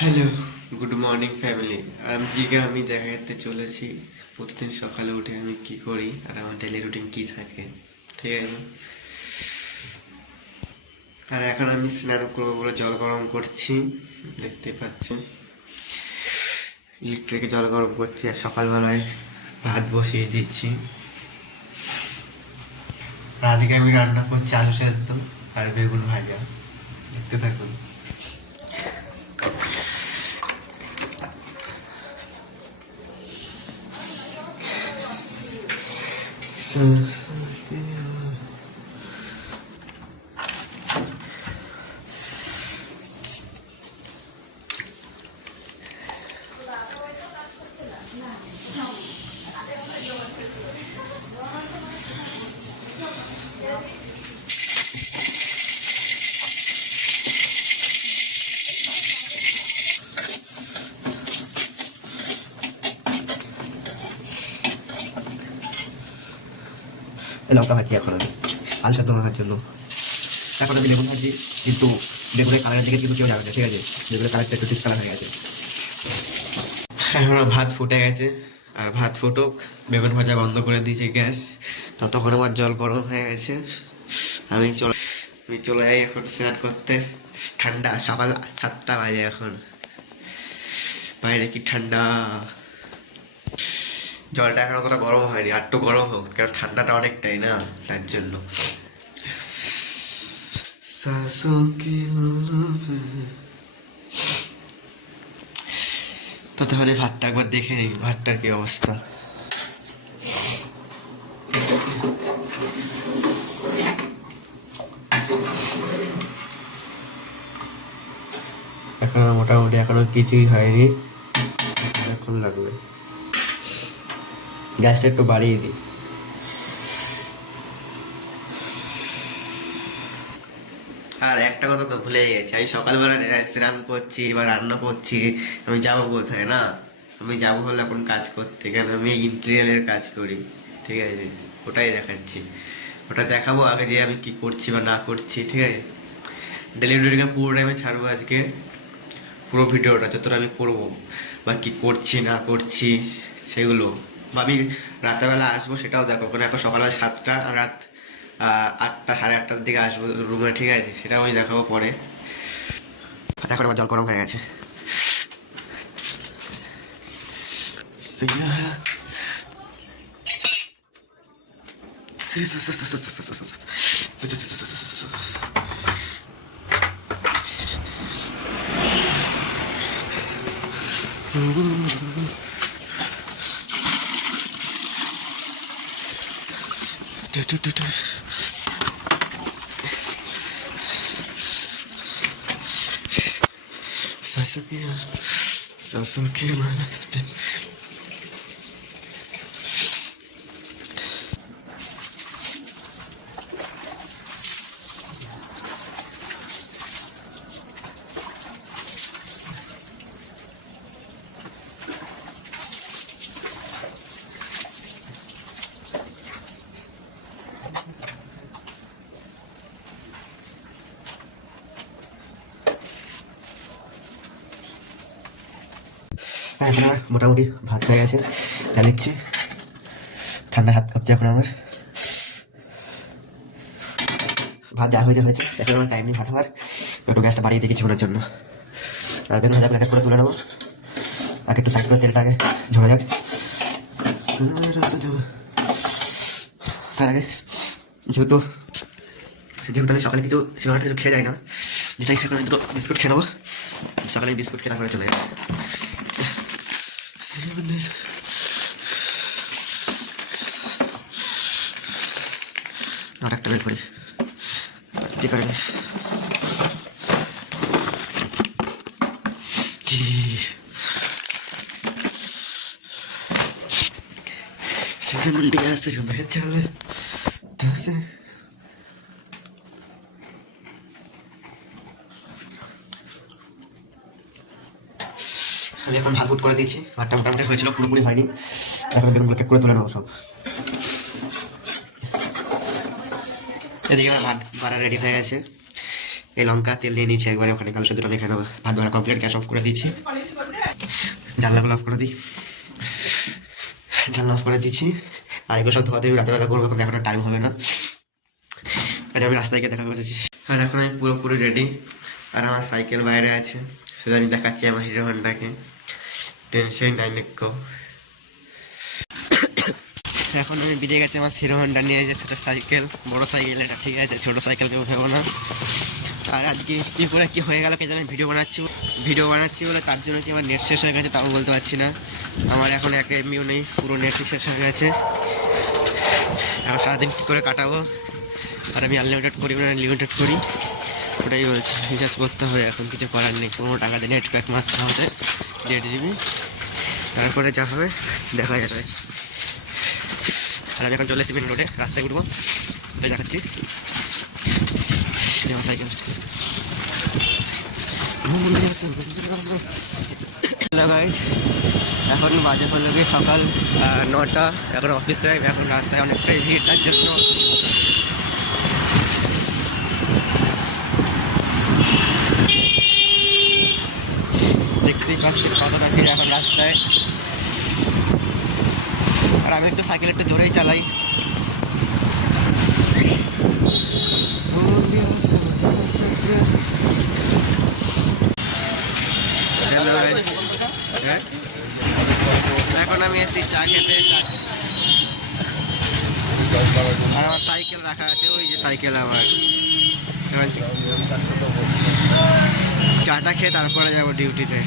Hello, good morning family. আজকে আমি দেখাতে চলেছি প্রতিদিন সকালে উঠে আমি কি করি আর আমার ডেলি রুটিন কি থাকে, ঠিক আছে। আর এখন আমি স্নান করবো বলে জল গরম করছি, দেখতে পাচ্ছি ইলেকট্রিকে জল গরম করছি। আর সকালবেলায় ভাত বসিয়ে দিচ্ছি। আর আজকে আমি রান্না করছি আলু সেদ্ধ আর বেগুন ভাজা, দেখতে থাকুন। লঙ্কা ভাজি এখন আমি আলু সেদ্ধ মাখার জন্য। এখন আমি লেবু ভাজি, কিন্তু বেগুনের কালারের দিকে কিন্তু কেউ যাবে না, ঠিক আছে। বেগুনের কালারটা একটু ডিস কালার হয়ে গেছে। এখন ভাত ফুটে গেছে, আর ভাত ফুটুক, বেগুন ভাজা বন্ধ করে দিয়েছি গ্যাস। ততক্ষণ আমার জল গরম হয়ে গেছে। আমি চলে যাই এখন স্নান করতে। ঠান্ডা, সকাল 7টা বাজে এখন, বাইরে কি ঠান্ডা। জলটা এখন অতটা গরম হয়নি, আর একটু গরম হোক, কারণ ঠান্ডাটা অনেকটাই না, তার জন্য। তো তাহলে ভাতটা একবার দেখে নিই, ভাতটার কি অবস্থা। এখনো মোটামুটি এখনো কিছুই হয়নি, এখন লাগবে। গ্যাসটা একটু বাড়িয়ে দিই। আর একটা কথা তো ভুলেই গেছি, আমি সকালবেলা স্নান করছি, এবার রান্না করছি, আমি যাবো কোথায়? না, আমি যাবো হলে এখন কাজ করতে, কেন আমি ইন্টেরিয়ালের কাজ করি, ঠিক আছে। ওটাই দেখাচ্ছি, ওটা দেখাবো আগে যে আমি কি করছি বা না করছি, ঠিক আছে। ডেলি রুটিনটা পুরোটাই আমি ছাড়বো আজকে, পুরো ভিডিওটা যতটা আমি করবো বা কি করছি না করছি সেগুলো। বা আমি রাতেরবেলা আসবো সেটাও দেখো, কারণ এখন সকালবেলা 7টা, রাত 8টা, সাড়ে 8টার দিকে আসবো রুমে, ঠিক আছে। সেটাও আমি দেখাবো পরে। এখন আমার জল গরম হয়ে গেছে। Sasuke mana? এখন আমার মোটামুটি ভাত হয়ে গেছে, ঢালিচ্ছি। ঠান্ডা হাত কাঁপছে এখন আমার। ভাত যা হয়েছে হয়েছে, এখন আমার টাইম নেই ভাত হওয়ার। একটু গ্যাসটা বাড়িয়ে দিই কিছুক্ষণের জন্য। আর বেগুন ভাজা প্যাকেট করে তুলে নেবো। আগে একটু সাইড করে তেলটাকে ঝরে যাক। তার আগে যেহেতু আমি সকালে কিছু খেয়ে যাই না, যেটাই খেয়ে আমি দুটো বিস্কুট খেয়ে নেবো। সকালে বিস্কুট খেয়ে তারপরে চলে যাবো। আর একটা বের করি, উল্টে আসছে, শুনে চলে আমি এখন ভাত করে দিয়েছি। ভাতটা মোটামুটি হয়েছিল, পুরোপুরি হয়নি। এখন বেগুনগুলোকে করে তুলে নেবো সব। এদিকে আমার ভাত বাড়া রেডি হয়ে গেছে। এই লঙ্কা তেল নিয়ে নিয়েছি একবারে, ওখানে কালো সেদ্ধটা আমি খেয়ে নেবো। ভাত ধরা কমপ্লিট, গ্যাস অফ করে দিচ্ছি, জানলাগুলো অফ করে দিই, জানলা অফ করে দিচ্ছি। আর এগুলো সব ধোয়াতে আমি রাতেবেলা করবো, এখন এখন টাইম হবে না। আজ আমি রাস্তায় গিয়ে দেখা করেছি। আর এখন আমি পুরোপুরি রেডি, আর আমার সাইকেল বাইরে আছে, সেটা আমি দেখাচ্ছি আমার হিরো হন্ডাকে। টেনশন নাই নিকো। এখন আমি বেরিয়ে গেছি আমার হিরো হন্ডা নিয়ে, যে সেটা সাইকেল, বড় সাইকেল এটা, ঠিক আছে, ছোটো সাইকেলকে উঠেবো না। আর আজকে কী করে কী হয়ে গেল কে জানি, ভিডিও বানাচ্ছি বলে তার জন্য কি আমার নেট শেষ হয়ে গেছে তাও বলতে পারছি না। আমার এখন এক এমবিও নেই, পুরো নেট শেষ হয়ে গেছে। এখন সারাদিন কী করে কাটাবো, আর আমি আনলিমিটেড করি না লিমিটেড করি, ওটাই বলছি। রিচার্জ করতে হবে, এখন কিছু করার নেই, কোনো টাকা দিয়ে নেট প্যাক মারতে হবে 1.5 GB, তারপরে যা হবে দেখা যাবে। আর আমি এখন চলে এসেছি মেন রোডে, রাস্তায় উঠবো, তাই দেখাচ্ছি সাইকেল। হ্যালো গাইস, এখন বাজে হলো গিয়ে সকাল 9টা, এখন অফিস টাইম। এখন রাস্তায় অনেকটাই ভিড়, তার জন্য দেখতেই পাচ্ছি কতটা ভিড় এখন রাস্তায়। আর আমি একটু সাইকেল একটু জোরেই চালাই। এখন আমি এসেছি চা খেতে, আর আমার সাইকেল রাখা আছে, ওই যে সাইকেল আমার। চাটা খেয়ে তারপরে যাবো ডিউটিতে।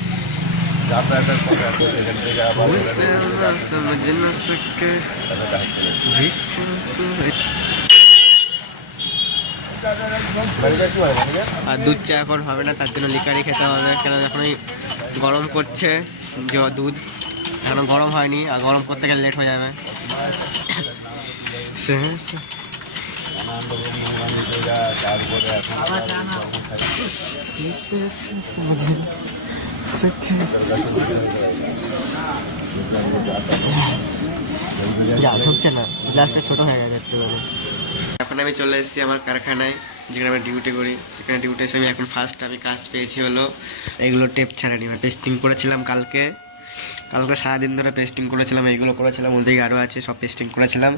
আর দুধ চা এখন হবে না, তার জন্য লিকারই খেতে হবে, কেন এখন গরম করছে যে দুধ এখন গরম হয়নি, আর গরম করতে গেলে লেট হয়ে যাবে। ঢুকছে না, গ্লাসটা ছোট হয়ে গেছে একটু। এখন আমি চলে এসেছি আমার কারখানায়, যেখানে আমি ডিউটি করি। সেখানে ডিউটি এসে আমি এখন ফার্স্ট আমি কাজ পেয়েছি হলো এগুলো টেপ ছাড়ানি। আমি পেস্টিং করেছিলাম কালকে সারাদিন ধরে পেস্টিং করেছিলাম, এইগুলো করেছিলাম, ওদিকে আরও আছে, সব পেস্টিং করেছিলাম।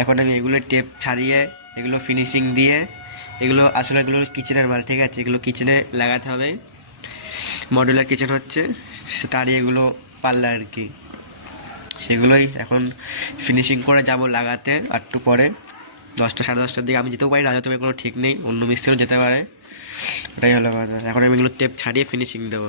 এখন আমি এগুলো টেপ ছাড়িয়ে এগুলো ফিনিশিং দিয়ে, এগুলো আসলে এগুলো কিচেনের মাল, ঠিক আছে, এগুলো কিচেনে লাগাতে হবে। মডুলার কিচেন হচ্ছে, তারই এগুলো পাল্লা আর কি, সেগুলোই এখন ফিনিশিং করে যাব লাগাতে। আর একটু পরে 10টা সাড়ে 10টার দিকে আমি যেতেও পারি, না যেতে পারি, কোনো ঠিক নেই, অন্য মিস্ত্রিও যেতে পারে, ওটাই হলো কথা। এখন আমি এগুলো টেপ ছাড়িয়ে ফিনিশিং দেবো।